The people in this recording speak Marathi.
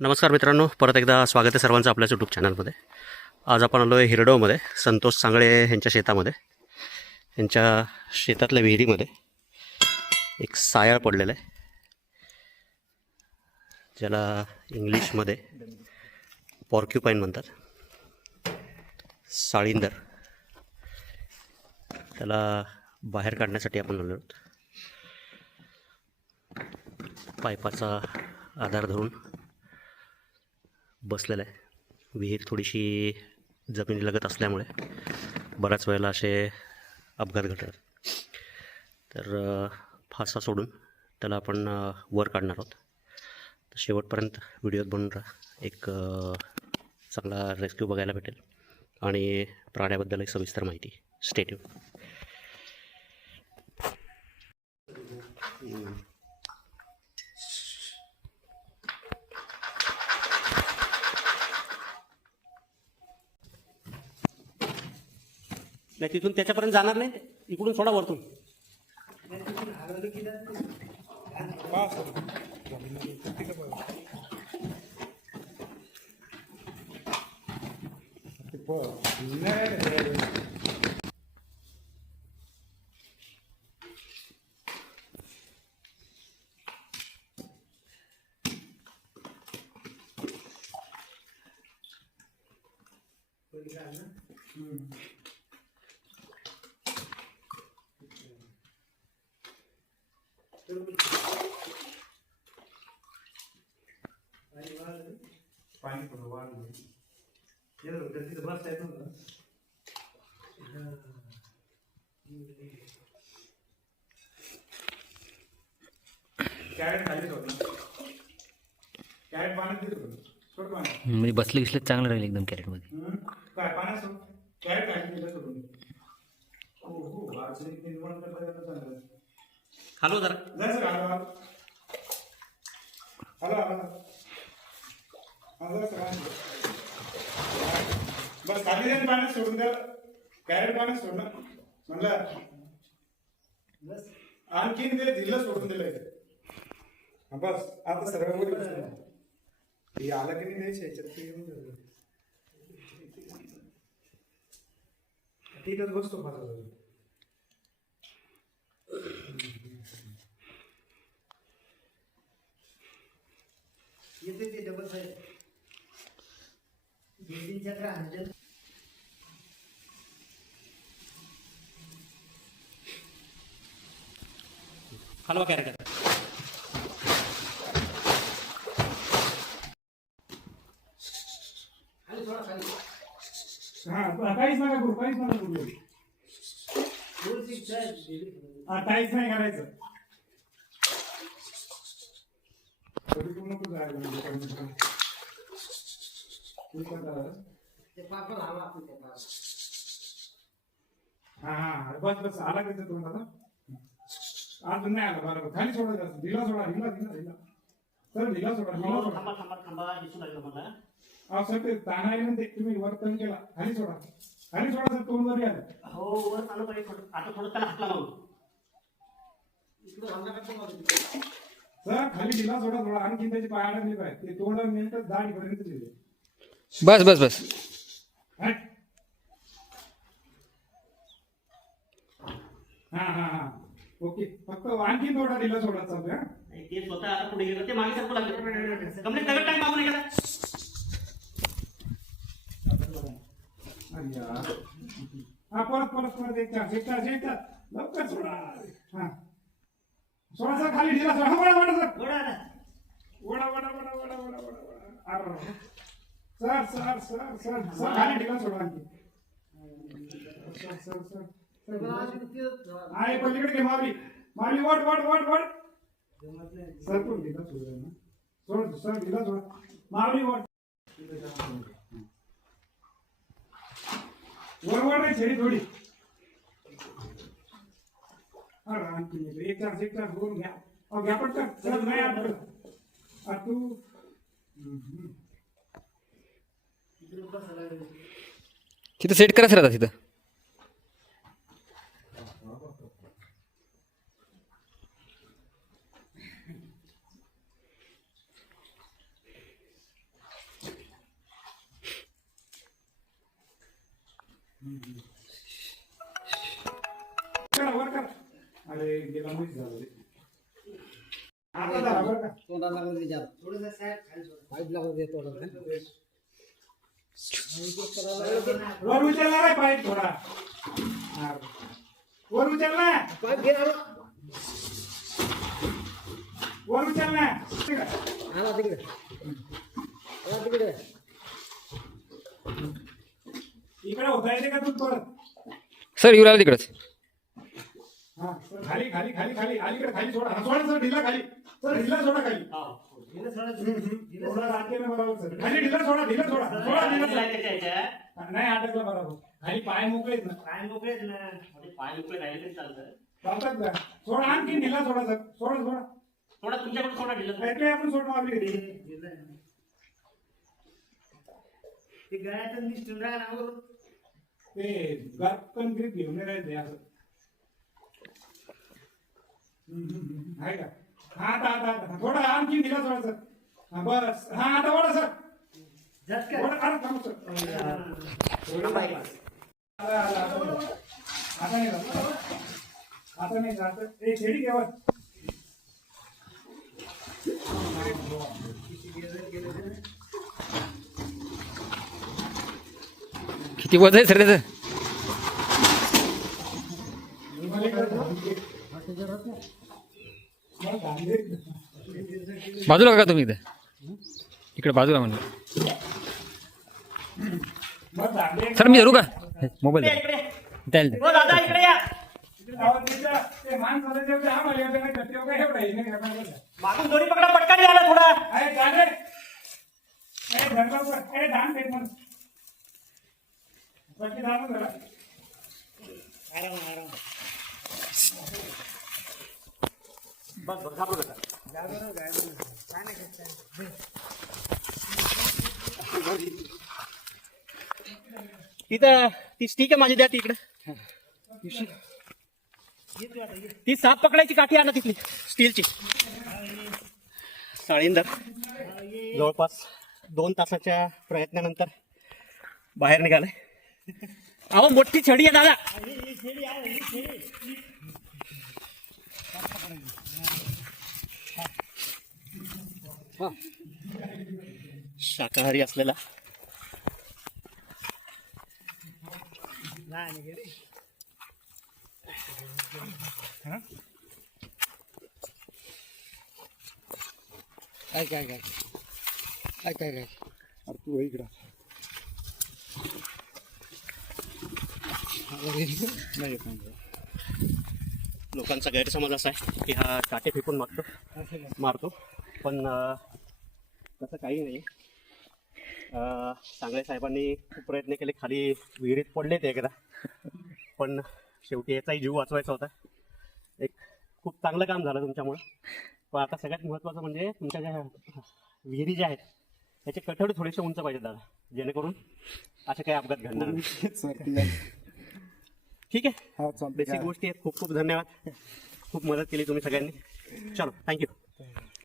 नमस्कार मित्रांनो, परत एकदा स्वागत आहे सर्वांचं आपल्याच यूट्यूब चॅनलमध्ये. आज आपण आलो आहे हिरडोमध्ये, संतोष सांगळे यांच्या शेतामध्ये. यांच्या शेतातल्या विहिरीमध्ये एक सायाळ पडलेलं आहे, ज्याला इंग्लिशमध्ये पॉर्क्युपाईन म्हणतात, साळींदर. त्याला बाहेर काढण्यासाठी आपण आलो आहोत. पाईपाचा आधार धरून बसलेलं आहे. विहीर थोडीशी जमिनीलगत असल्यामुळे बऱ्याच वेळेला असे अपघात घडतात. तर फासा सोडून त्याला आपण वर काढणार आहोत. तर शेवटपर्यंत व्हिडिओत बनून राहा. एक चांगला रेस्क्यू बघायला भेटेल आणि प्राण्याबद्दल एक सविस्तर माहिती. Stay tune. नाही, तिथून त्याच्यापर्यंत जाणार नाही, इकडून सोडा वरतून. पाणी थोडं वाढलं तिथं बसता येत नव्हतं. कॅरेट खालीच होतं, कॅरेट पाण्यात देत होतं. सोड पाणी म्हणजे बसले विसले चांगलं राहील एकदम कॅरेटमध्ये. काय पाण्यात सोड, कॅरेट खाली दिलं सोडून. हो हो, आज निर्माण करता चांगलं. हॅलो जरा जायचं का? हॅलो बस खाली जाऊन पाण्यात सोडून द्या. कॅरेट पाण्यात सोडणं म्हणलं. आणखीन ते दिलं सोडून दिलंय. बस आता सगळं आलं की नाही द्यायचं ह्याच्यात. ठीकच बसतो फार. येते ते डबल साईड बिल्डिंगच्या ग्राहक हलवा कॅरेट. खाली थोडा खाली काहीच नका करू, काहीच नका करू. दोन सीट काहीच नाही करायचं. नको जायला. ते पापड हवा आपण त्या पापड. हा बस बस आला का तोंडाला. अजून नाही आला. बरोबर खाली सोडायचं. ढिला सोडा, ढिला ढिला ढिला सर, ढिला सोडा, ढिला सोडा. थांबा थांबा थांबा, दिसू लागलं मला. अहो सर, ते ताना आहे ना, ते तुम्ही वर्तन केला. खाली सोडा, खाली सोडा सर. तोंड वर आलं. हो, वर चालू पाहिजे. आता थोडं त्याला हात लावून इकडे हल्ला करतो मला. सर खाली ढिला सोडा थोडा. आणखी त्याची पाय अडकली पाहिजे. ते तोंड मिनिट दाढीपर्यंत लिहिले. बस बस बस. हा हा हा ओके. फक्त आणखी थोडा ढिला सोडा चालतोय. ते स्वतः आता पुढे गेलं, ते मागे सरकू लागले. कमले सगळं टाइम मागून गेला. हा परत परत परत एक चार एक चार एक चार लवकर सोडा. हा सोडा सर, खाली ढिला सोडा. वडा वडा सर, वडा वडा वडा वडा वडा वडा वडा. Sir sir sir sir sir खाली ढिला सोडा. आणखी सर सर सर आहे पलीकडे घे. मावली मावली वड वड वड वड. सर पण ढिला सोडा ना. सोड सर, ढिला सोडा. मावली वड वर वर नाही छेडी थोडी. आणखी एक चार एक चार दोन घ्या. घ्या पटकन. सर नाही आपलं तू तिथं सेट करायचं राहता तिथं. करा वर करा. अरे गेला मुळीच झालं रे. आता धरा बरं का. तोंडाला लागलं त्याच्यात. थोडंसं side खाली सोड. पाईप लागलं ते तोंडाला. वर उचलला रे पाईप थोडा. हा. वर उचलला. पाईप घे आलो. वर उचलला. ठीक आहे. आला तिकडे. आला तिकडे. इकडे होता येते का तू परत. सर येऊ लागला तिकडंच. हा सर, खाली खाली खाली खाली अलीकडे खाली सोडा. हा, सोडा सर ढिला खाली. सर ढिला सोडा खाली. हिला सोडा. थोडा राहते ना बरोबर सर. खाली ढिला सोडा ढिला सोडा. सोडा ढिला सोडा. नाही अटकला बरोबर. खाली पाय मोकळेत ना. पाय मोकळेच ना. पाय उकळे राहिले चालतं. चालतात का. सोडा आणखी ढिला सोडा सर. सोडा सोडा. थोडा तुमच्याकडे थोडा ढिला इकडे आपण सोडणार आपली घरी. ते गळ्यातून निसटून राहिला अंगावर. ते गपकन ग्रीप घेऊन राहायचे असं. आहे का. हा आता आता आता थोडा आणखी ढिला सोडा सर. हा बस. हा आता ओढा सर. झटका. ओढा अरे थांब सर. आला, आला, आता नाही जात. आता नाही जात. ए शेडी घ्यावं. किती वजन आहे सर त्याचं? बाजूला का तुम्ही इथं? इकडे बाजूला म्हणलं. सर मी धरू का मोबाईल द्याल. मागून दोन्ही पकडा पटकन द्यायला थोडा. बस बस घाबरू नका. तिथं ती स्टिक आहे माझी द्या ती इकडे. ती साप पकडायची काठी आणा तिथली स्टीलची. साळींदर जवळपास 2 तासाच्या प्रयत्नानंतर बाहेर निघालाय. अहो मोठी छडी आहे दादा. शाकाहारी असलेला काय काय काय काय काय काय तू इकडं लोकांचा गैरसमज असा आहे की हा काटे फेकून मारतो पण तसं काही नाही. सांगळे साहेबांनी खूप प्रयत्न केले, खाली विहिरीत पडलेत एकदा, पण शेवटी याचाही जीव वाचवायचा होता. एक खूप चांगलं काम झालं तुमच्यामुळं. पण आता सगळ्यात महत्त्वाचं म्हणजे तुमच्या ज्या विहिरी ज्या आहेत त्याचे कठडे थोडेसे उंच पाहिजेत दादा, जेणेकरून असे काही अपघात घडणार नाही. ठीक आहे, बेसिक गोष्टी आहेत. खूप खूप धन्यवाद. खूप मदत केली तुम्ही सगळ्यांनी. चलो, थँक्यू.